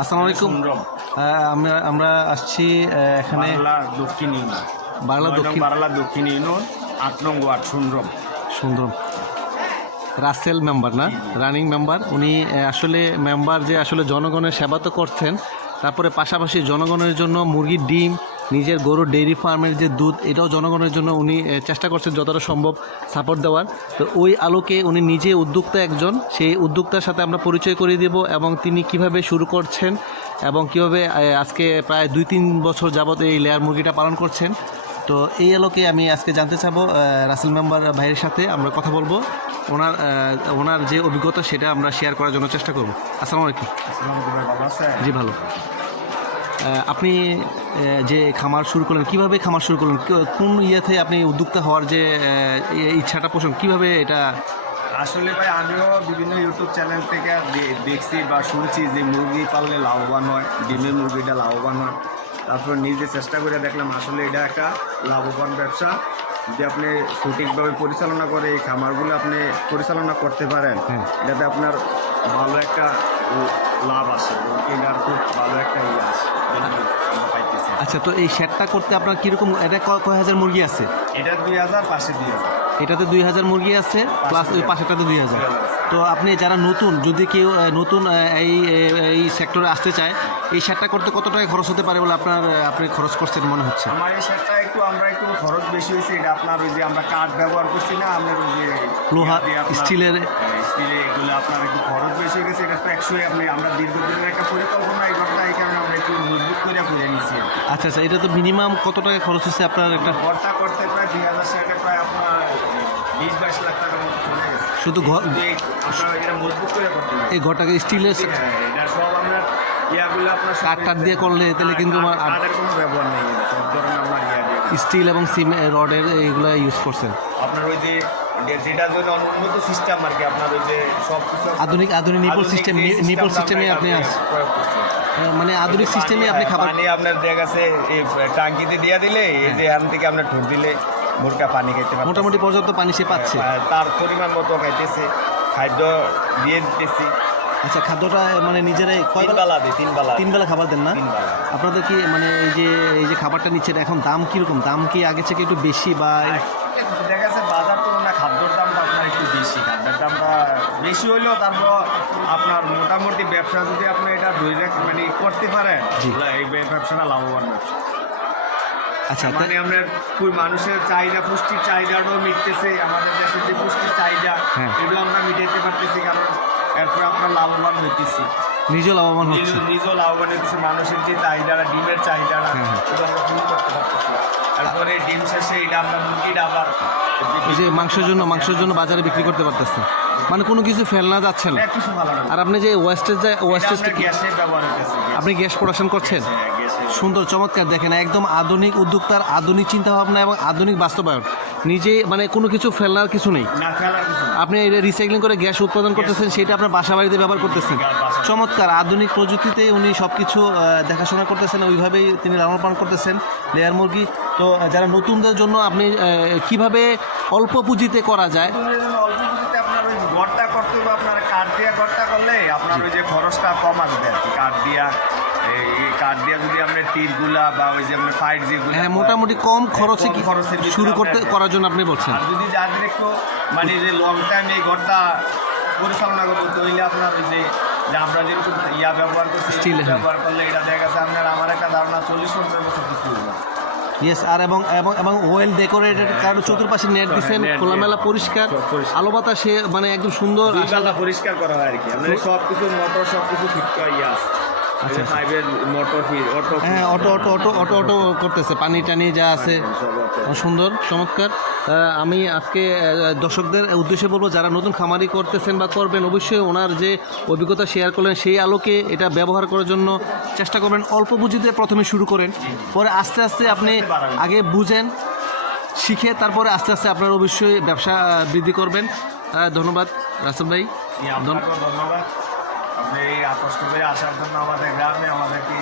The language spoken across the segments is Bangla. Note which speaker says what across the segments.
Speaker 1: আসসালামু আলাইকুম।
Speaker 2: সুন্দরম
Speaker 1: আমরা আমরা আসছি এখানে
Speaker 2: দক্ষিণ ইউনিয়ন।
Speaker 1: বাংলা দক্ষিণ
Speaker 2: বাংলা দক্ষিণ ইউনিয়ন আট নং ward Sundaram
Speaker 1: Sundaram. Russell member না? Running member. উনি আসলে মেম্বার যে আসলে জনগণের সেবা তো করছেন তারপরে পাশাপাশি জনগণের জন্য মুরগির ডিম নিজের গরুর ডেইরি ফার্মের যে দুধ এটাও জনগণের জন্য উনি চেষ্টা করছেন যতটা সম্ভব সাপোর্ট দেওয়ার। তো ওই আলোকে উনি নিজে উদ্যোক্তা একজন সেই উদ্যোক্তার সাথে আমরা পরিচয় করিয়ে দেব এবং তিনি কীভাবে শুরু করছেন এবং কীভাবে আজকে প্রায় দুই তিন বছর যাবত এই লেয়ার মুরগিটা পালন করছেন। তো এই আলোকে আমি আজকে জানতে চাবো রাসেল মেম্বার ভাইয়ের সাথে আমরা কথা বলব। ওনার ওনার যে অভিজ্ঞতা সেটা আমরা শেয়ার করার জন্য চেষ্টা করব। আসসালামু আলাইকুম। জি ভালো। আপনি যে খামার শুরু করলেন কীভাবে খামার শুরু করলেন? কোন ইয়েতে আপনি উদ্যোক্তা হওয়ার যে ইচ্ছাটা পোষণ কীভাবে এটা?
Speaker 2: আসলে ভাই আমিও বিভিন্ন ইউটিউব চ্যানেল থেকে দেখছি বা শুনছি যে মুরগি পাললে লাভবান হয় ডিমের মুরগিটা লাভবান হয়। তারপর নিজে চেষ্টা করে দেখলাম আসলে এটা একটা লাভবান ব্যবসা যে আপনি সঠিকভাবে পরিচালনা করে এই খামারগুলো আপনি পরিচালনা করতে পারেন।
Speaker 1: হ্যাঁ।
Speaker 2: এটাতে আপনার ভালো একটা লাভ আসে এটার খুব ভালো একটা ইয়ে আসে।
Speaker 1: আচ্ছা তো এই শেডটা করতে আপনার কীরকম এটা কয় হাজার মুরগি আছে?
Speaker 2: এটা দুই হাজার পাশে দুই হাজার।
Speaker 1: এটাতে দুই হাজার মুরগি আছে প্লাস ওই পাশেটাতে দুই হাজার। তো আপনি যারা নতুন যদি কেউ নতুন এই এই- সেক্টরে আসতে চায় এই শেডটা করতে কত টাকা খরচ হতে পারে বলে আপনার আপনি খরচ করছেন মনে হচ্ছে?
Speaker 2: আমার এই শার্টটা একটু আমরা একটু খরচ বেশি হয়েছে এটা আপনার ওই যে আমরা কাঠ ব্যবহার করছি না আপনার ওই যে
Speaker 1: লোহা, স্টিলের-
Speaker 2: হ্যাঁ, স্টিলের এগুলো আপনার একটু খরচ বেশি হয়ে গেছে এটা তো একশোই আপনি আমরা দীর্ঘদিনের একটা পরিকল্পনা এই ঘরটা এই কারণে আমরা একটু মজবুত করে করে নিয়েছি আর কি।
Speaker 1: আচ্ছা আচ্ছা এটা তো মিনিমাম কত টাকা খরচ হচ্ছে আপনার একটা?
Speaker 2: ঘরটা করতে প্রায় দুই হাজার টাকা প্রায় আপনার বিশ বাইশ লাখ টাকার মতো চলে গেছে।
Speaker 1: শুধু ঘর
Speaker 2: এটা মজবুত করে করতে
Speaker 1: এই ঘরটাকে স্টিলের
Speaker 2: এটা সব আপনার ইয়াগুলো আপনার
Speaker 1: কাঠ টাঠ দিয়ে করলে তাহলে কিন্তু আমার-
Speaker 2: কোনো ব্যবহার নেই সব ধরনের
Speaker 1: স্টিল এবং সিম রডের এইগুলো ইউজ করছেন।
Speaker 2: আপনার ওই যে যে- উন্নত সিস্টেম আর কি আপনার ওই যে সব কিছু
Speaker 1: আধুনিক আধুনিক নিপল সিস্টেম নিপল সিস্টেমে আপনি মানে আধুনিক সিস্টেমে আপনি খাবার
Speaker 2: পানি আপনার দেখা গেছে টাঙ্কিতে দিয়ে দিলে এই যে এখান থেকে আপনার ঠোঁট দিলে মুরগা পানি খাইতে পারতেছে।
Speaker 1: মোটামুটি পর্যাপ্ত পানি সে পাচ্ছে।
Speaker 2: আর তার পরিমাণ মতো খাইতেছে খাদ্য দিয়ে দিতেছি।
Speaker 1: আচ্ছা খাদ্যটা মানে নিজেরাই কয় বেলা?
Speaker 2: তিন বেলা।
Speaker 1: তিন বেলা খাবার দেন না? আপনাদের কি মানে এই যে এই যে খাবারটা নিচ্ছেন এখন দাম কীরকম? দাম কি আগে থেকে একটু বেশি বা
Speaker 2: দেখা যাচ্ছে বাজার তুলনায় খাদ্যর দামটা আপনার একটু বেশি। খাদ্যের দামটা বেশি হলেও তারপর আপনার মোটামুটি ব্যবসা যদি আপনি এটা ধরে রাখ- মানে করতে পারেন এই ব্যবসাটা লাভবান ব্যবসা।
Speaker 1: আচ্ছা
Speaker 2: মানে আমরা খুব মানুষের চাহিদা পুষ্টির চাহিদাটাও মিটতেছে আমাদের দেশের যে পুষ্টির চাহিদা
Speaker 1: হ্যাঁ।
Speaker 2: এগুলো আমরা মিটাতে পারতেছি কারণ এরপর আপনার লাভবান হইতেছি।
Speaker 1: নিজেও লাভবান হচ্ছে।
Speaker 2: নিজ- লাভবান হচ্ছে মানুষের যে চাহিদাটা ডিমের চাহিদাটা
Speaker 1: হ্যাঁ, হ্যাঁ।
Speaker 2: এটা আমরা পূরণ করতে পারতেছি। তারপরে ডিম শেষে এটা আমরা মুরগিটা আবার
Speaker 1: যে মাংসের জন্য মাংসের জন্য বাজারে বিক্রি করতে পারতেছে। মানে কোনো কিছু ফেলনা যাচ্ছে না।
Speaker 2: হ্যাঁ,
Speaker 1: আর আপনি যে ওয়েস্টেজ ওয়েস্টেজ আপনি গ্যাস প্রোডাকশন করছেন?
Speaker 2: হ্যাঁ,
Speaker 1: সুন্দর চমৎকার। দেখেন একদম আধুনিক উদ্যোক্তার আধুনিক চিন্তাভাবনা এবং আধুনিক বাস্তবায়ন। নিজে মানে কোনো কিছু
Speaker 2: ফেলার কিছু নেই।
Speaker 1: আপনি এটা রিসাইক্লিং করে গ্যাস উৎপাদন করতেছেন সেটা আপনার বাসা বাড়িতে ব্যবহার করতেছেন। চমৎকার আধুনিক প্রযুক্তিতে উনি সব কিছু দেখাশোনা করতেছেন ওইভাবেই তিনি লালন পালন করতেছেন লেয়ার মুরগি। তো যারা নতুনদের জন্য আপনি কীভাবে অল্প পুঁজিতে করা যায়?
Speaker 2: অল্প পুঁজিতে আপনার ওই ঘরটা করতে হবে আপনার কাঠ দিয়া ঘরটা করলে আপনার ওই যে খরচটা কম আসবে আর কি কাঠ দিয়া এই কাঠ দিয়া যদি আপনি তীরগুলা বা ওই যে আপনার ফাইট যেগুলো
Speaker 1: হ্যাঁ মোটামুটি কম খরচে কি
Speaker 2: ভিতরে
Speaker 1: শুরু করতে করার জন্য আপনি বলছেন
Speaker 2: আর যদি যাদের একটু মানে যে লং টাইম এই ঘরটা পরিচালনা করব তাহলে আপনার ওই যে যে আমরা যেরকম ইয়া ব্যবহার করছি
Speaker 1: হ্যাঁ।
Speaker 2: ব্যবহার করলে এটা দেখা গেছে আপনার আমার একটা ধারণা চল্লিশ পঞ্চাশ বছর কিছু
Speaker 1: ইয়েস আর এবং এবং এবং ওয়েল ডেকোরেটেড কারণ চতুর্পাশে নেট দিচ্ছেন খোলামেলা পরিষ্কার। আলো বাতাসে মানে একদম সুন্দর
Speaker 2: পরিষ্কার করা হয় আর কি সব কিছু মোটর সব কিছু ঠিক করা ইয়ে আছে
Speaker 1: আচ্ছা, আচ্ছা। হ্যাঁ auto auto auto auto auto করতেছে পানি টানি যা আছে। সুন্দর চমৎকার। আমি আজকে দর্শকদের উদ্দেশ্যে বলব যারা নতুন খামারি করতেছেন বা করবেন অবশ্যই ওনার যে অভিজ্ঞতা শেয়ার করলেন সেই আলোকে এটা ব্যবহার করার জন্য চেষ্টা করবেন। অল্প পুঁজিতে প্রথমে শুরু করেন পরে আস্তে আস্তে আপনি আগে বুঝেন শিখে তারপরে আস্তে আস্তে আপনার অবশ্যই ব্যবসা বৃদ্ধি করবেন। ধন্যবাদ রাসেল ভাই।
Speaker 2: ধন্যবাদ। আপনি এই কষ্ট করে আসার জন্য আমাদের গ্রামে আমাদেরকে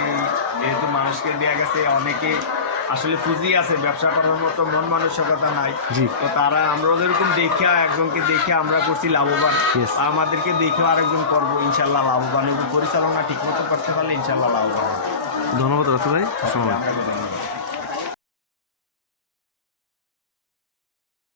Speaker 2: যেহেতু মানুষকে দেওয়া গেছে অনেকে আসলে পুঁজি আছে ব্যবসা করার মতো মন মানসিকতা নাই। তো তারা আমরা ওদেরকম দেখে একজনকে দেখে আমরা করছি লাভবান. আমাদেরকে দেখেও আরেকজন করব ইনশাল্লাহ লাভবান এবং পরিচালনা ঠিক মতো করতে পারলে ইনশাল্লাহ লাভবান
Speaker 1: ধন্যবাদ রাসেল ভাই।